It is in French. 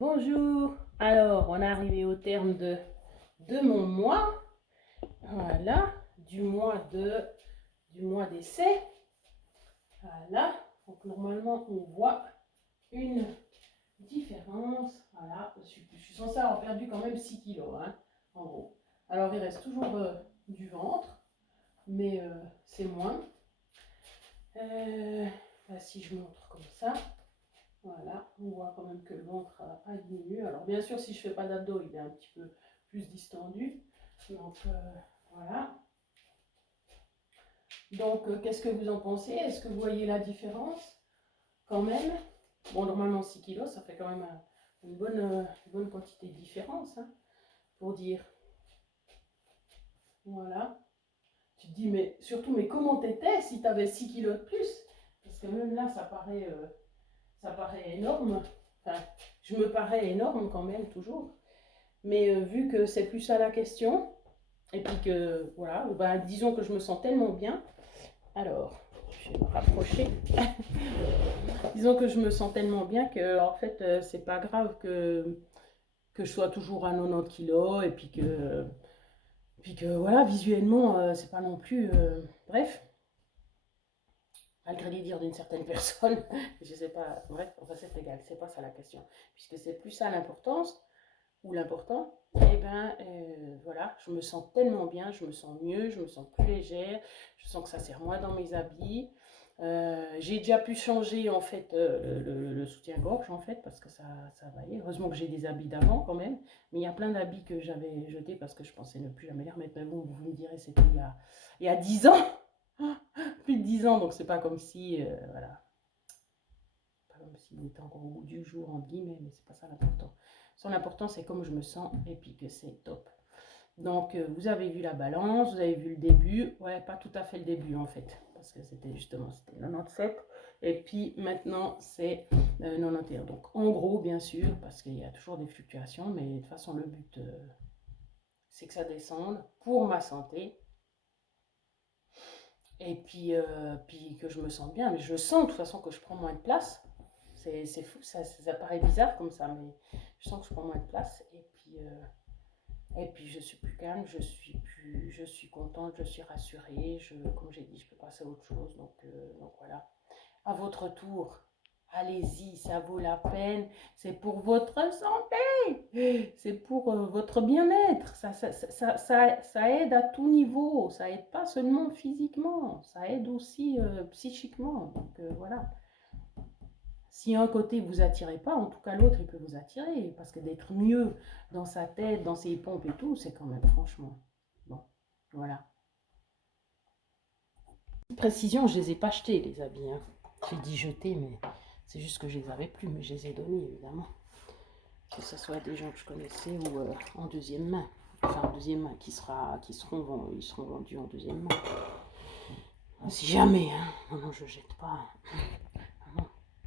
Bonjour, alors on est arrivé au terme de mon mois, voilà, du mois d'essai, voilà, donc normalement on voit une différence, voilà, je suis censée avoir perdu quand même 6 kilos, hein, en gros. Alors il reste toujours du ventre, mais c'est moins. Là, si je montre comme ça, voilà, on voit quand même que le ventre a diminué. Alors bien sûr, si je ne fais pas d'abdos, il est un petit peu plus distendu. Donc voilà. Donc qu'est-ce que vous en pensez? Est-ce que vous voyez la différence quand même? Bon, normalement 6 kilos, ça fait quand même une bonne quantité de différence, hein, pour dire. Voilà. Tu te dis, mais surtout, mais comment t'étais si tu avais 6 kilos de plus? Parce que même là, ça paraît énorme. Enfin, je me parais énorme quand même, toujours. Mais vu que c'est plus ça la question, et puis que, voilà, ben, disons que je me sens tellement bien. Alors, je vais me rapprocher. Disons que je me sens tellement bien que, en fait, c'est pas grave que je sois toujours à 90 kilos, et puis que voilà, visuellement, c'est pas non plus. Bref, malgré les dires d'une certaine personne, je sais pas, bref, enfin, c'est égal, c'est pas ça la question. Puisque c'est plus ça l'importance, ou l'important, et ben voilà, je me sens tellement bien, je me sens mieux, je me sens plus légère, je sens que ça serre moins dans mes habits. J'ai déjà pu changer en fait le soutien-gorge en fait parce que ça va aller. Heureusement que j'ai des habits d'avant quand même, mais il y a plein d'habits que j'avais jetés parce que je pensais ne plus jamais les remettre. Mais bon, vous me direz, c'était il y a 10 ans, plus de 10 ans, donc c'est pas comme si, voilà, pas comme s'il était encore au bout du jour, entre guillemets, mais c'est pas ça l'important. Son important, c'est comme je me sens et puis que c'est top. Donc, vous avez vu la balance, vous avez vu le début. Ouais, pas tout à fait le début en fait, parce que c'était justement c'était 97. Et puis maintenant, c'est 91. Donc, en gros, bien sûr, parce qu'il y a toujours des fluctuations, mais de toute façon, le but, c'est que ça descende pour ma santé. Et puis que je me sente bien. Mais je sens de toute façon que je prends moins de place. C'est fou, ça paraît bizarre comme ça, mais je sens que je prends moins de place. Et puis je suis plus calme, je suis contente, je suis rassurée. Comme j'ai dit, je peux passer à autre chose. Donc voilà. À votre tour, allez-y, ça vaut la peine. C'est pour votre santé, c'est pour votre bien-être. Ça aide à tout niveau. Ça aide pas seulement physiquement, ça aide aussi psychiquement. Donc voilà. Si un côté vous attirez pas, en tout cas l'autre il peut vous attirer, parce que d'être mieux dans sa tête, dans ses pompes et tout, c'est quand même franchement bon. Voilà. Précision, je les ai pas achetés les habits, hein. J'ai dit jeter, mais c'est juste que je les avais plus, mais je les ai donnés évidemment. Que ce soit des gens que je connaissais ou en deuxième main. Enfin en deuxième main, ils seront vendus en deuxième main. Si jamais, hein. Non, non, je jette pas.